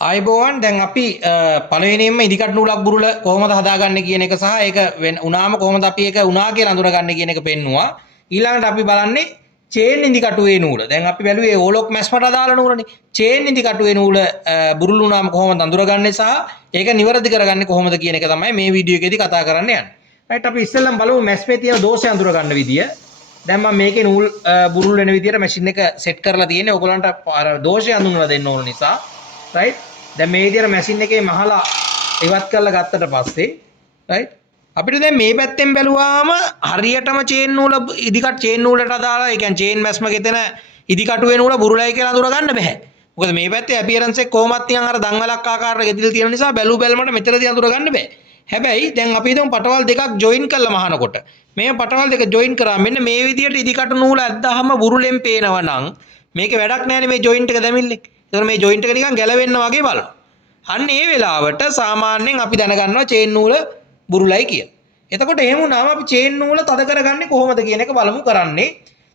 ආයිබෝවන් දැන් අපි පළවෙනියෙන්ම ඉදිකටු නූලක් බුරුල කොහොමද හදාගන්නේ කියන එක සහ ඒක උනාම කොහොමද අපි ඒක උනා කියලා අඳුරගන්නේ කියන එක පෙන්නුවා. ඊළඟට අපි බලන්නේ චේන් ඉදිකටුවේ නූල. දැන් අපි බැලුවේ ඕලොක් මැස්මට අදාළ නූලනේ. චේන් ඉදිකටුවේ නූල බුරුල් වුණාම කොහොමද අඳුරගන්නේ සහ ඒක නිවැරදි කරගන්නේ කොහොමද කියන එක තමයි මේ වීඩියෝ එකේදී කතා කරන්න යන්නේ. රයිට් අපි ඉස්සෙල්ලම බලමු මැස්මේ තියෙන දෝෂය අඳුරගන්න විදිය. දැන් මම මේකේ නූල් බුරුල් වෙන විදියට මැෂින් එක සෙට් කරලා තියෙන්නේ. ඔයගලන්ට දෝෂය අඳුනලා දෙන්න ඕන නිසා. රයිට් දැන් මේ විදියට මැෂින් එකේ මහලා ඉවත් කරලා ගත්තට පස්සේ රයිට් අපිට දැන් මේ පැත්තෙන් බැලුවාම හරියටම චේන් නූල ඉදිකට චේන් නූලට අදාළ ඒ කියන්නේ චේන් මැස්ම ගෙතෙන ඉදිකටුවේ නූල බුරුලයි කියලා අඳුර ගන්න බෑ. මොකද මේ පැත්තේ අපියරන්ස් එක කොහොමත් නිකන් අර දංගලක් ආකාරයට ගෙතිලා තියෙන නිසා බැලුමට මෙතනදී අඳුර ගන්න බෑ. හැබැයි දැන් අපි හිතමු පටවල් දෙකක් ජොයින් කරලා මහනකොට මේ පටවල් දෙක ජොයින් කරා මෙන්න මේ විදියට ඉදිකටු නූල ඇද්දාම බුරුලෙන් පේනවා නම් මේකේ වැඩක් නැහැ මේ ජොයින්ට් එක දැමිල්ලේ. ඒතර මේ ජොයින්ට් එක නිකන් ගැලවෙන්න වගේ බලනවා. අන්න ඒ වෙලාවට සාමාන්‍යයෙන් අපි දැනගන්නවා චේන් නූල බුරුලයි කියලා. එතකොට එහෙම වුණාම අපි චේන් නූල තද කරගන්නේ කොහොමද කියන එක බලමු කරන්නේ.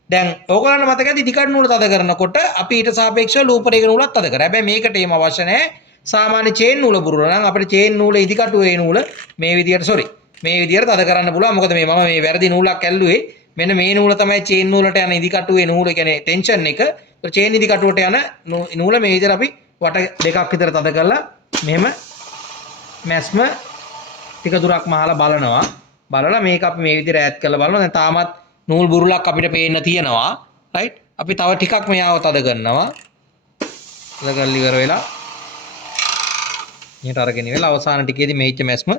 දැන් ඕගොල්ලන්ට මතක ඇති ඉදිකටු නූල තද කරනකොට අපි ඊට සාපේක්ෂව ලූපර් එක නූලත් තද කරා. හැබැයි මේකට එහෙම අවශ්‍ය නැහැ. සාමාන්‍ය චේන් නූල බුරුල නම් අපිට චේන් නූල ඉදිකටුවේ නූල මේ විදියට මේ විදියට තද කරන්න පුළුවන්. මොකද මම මේ වැරදි නූලක් ඇල්ලුවේ. මෙන්න මේ නූල තමයි චේන් නූලට යන ඉදිකටුවේ නූල කියන්නේ ටෙන්ෂන් එක. චේන් ඉදිකටුවට යන නූල මේ විදියට අපි වට දෙකක් විතර තද කරලා මෙහෙම මැස්ම ටික දුරක් මහලා බලලා මේක අපි මේ විදිහට ඈඩ් කරලා බලනවා. දැන් තාමත් නූල් බුරුලක් අපිට පේන්න තියෙනවා. රයිට් අපි තව ටිකක් මෙයාව තද කරනවා. තද කරලා ඉවර වෙලා මෙහෙට අරගෙන ඉවරලා අවසාන ටිකේදී මේච්ච මැස්ම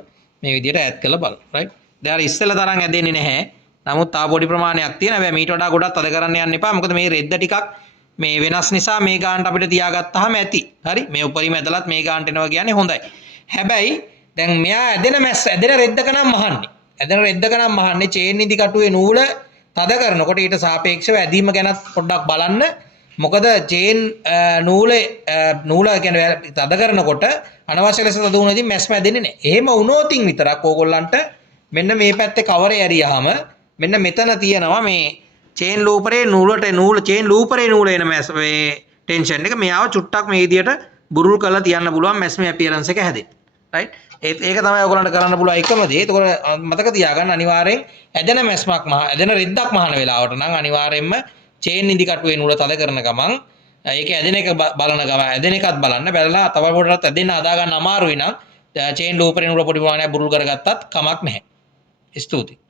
මේ විදිහට ඈඩ් කරලා බලන්න. රයිට් දැන් අර ඉස්සෙල්ලා තරම් ඇදෙන්නේ නැහැ. නමුත් තා පොඩි ප්‍රමාණයක් තියෙනවා. හැබැයි මීට වඩා ගොඩක් තද කරන්න යන්න එපා. මොකද මේ රෙද්ද ටිකක් මේ වෙනස් නිසා මේ ගානට අපිට තියාගත්තාම ඇති. හරි මේ උපරිම ඇදලත් මේ ගානට එනවා කියන්නේ හොඳයි. හැබැයි දැන් මෙයා ඇදෙන රෙද්දක නම් මහන්නේ. ඇදෙන රෙද්දක නම් මහන්නේ චේන් ඉදිකටුවේ නූල තද කරනකොට ඊට සාපේක්ෂව ඇදීම ගැනත් පොඩ්ඩක් බලන්න. මොකද චේන් නූල කියන්නේ තද කරනකොට අනවශ්‍ය ලෙස තද වුණොතින් මැස්ම ඇදෙන්නේ නැහැ. එහෙම වුණොතින් විතරක් ඕගොල්ලන්ට මෙන්න මේ පැත්තේ කවරේ ඇරියාම මෙන්න මෙතන තියෙනවා මේ චේන් ලූපරේ චේන් ලූපරේ නූල එන මේ ටෙන්ෂන් එක මෙයාව චුට්ටක් මේ විදියට බුරුල් කරලා තියන්න පුළුවන් මැස්මේ අපියරන්ස් එක හැදෙන්න. රයිට් ඒක තමයි ඔයගොල්ලන්ට කරන්න පුළුවන් එකම දේ. ඒකෝර මතක තියාගන්න අනිවාර්යෙන් ඇදෙන ඇදෙන රෙද්දක් මහන වෙලාවට නම් අනිවාර්යෙන්ම චේන් ඉදිකටුවේ නූල තද කරන ගමන් ඒක ඇදෙන එක බලන ගමන් ඇදෙන එකත් බලන්න බැලලා තව පොඩටත් ඇදෙන්න හදා ගන්න අමාරුයි නම් චේන් ලූපරේ නූල පොඩි ප්‍රමාණයක් බුරුල් කරගත්තත් කමක් නැහැ. ස්තුතියි.